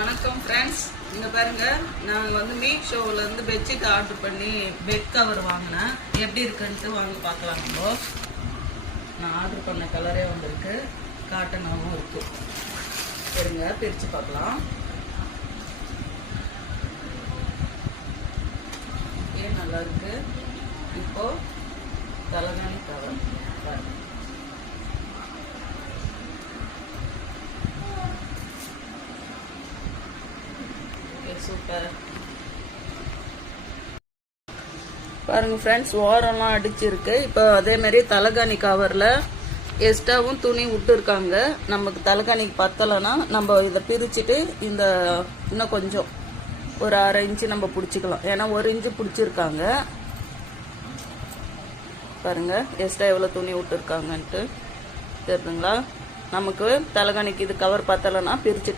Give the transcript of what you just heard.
வணக்கம் ஃப்ரெண்ட்ஸ், இங்கே பாருங்கள். நாங்கள் வந்து மீஷோவிலேருந்து பெட்ஷீட் ஆர்டர் பண்ணி பெட் கவர் வாங்கினேன். எப்படி இருக்குன்ட்டு வாங்க பார்க்கலாம். நம்ம நான் ஆர்டர் பண்ண கலரே வந்திருக்கு, காட்டனாகவும் இருக்குது. சரிங்க, பிரித்து பார்க்கலாம். ஏன் நல்லா இருக்கு. இப்போது தலகாணி கவர் பாருங்கள். சூப்பர் பாருங்க ஃப்ரெண்ட்ஸ், ஓரம்லாம் அடிச்சிருக்கு. இப்போ அதே மாதிரி தலகாணி கவரில் எக்ஸ்ட்ராவும் துணி விட்டுருக்காங்க. நமக்கு தலகாணிக்கு பத்தலைன்னா நம்ம இதை பிரிச்சுட்டு இந்த இன்னும் கொஞ்சம் ஒரு 1/2 இன்ச்சு நம்ம பிடிச்சிக்கலாம். ஏன்னா 1 இன்ச்சு பிடிச்சிருக்காங்க. பாருங்க எக்ஸ்ட்ரா எவ்வளோ துணி விட்டுருக்காங்கன்ட்டு தெரியுதுங்களா. நமக்கு தலகாணிக்கு இது கவர் பத்தலைன்னா பிரிச்சுட்டு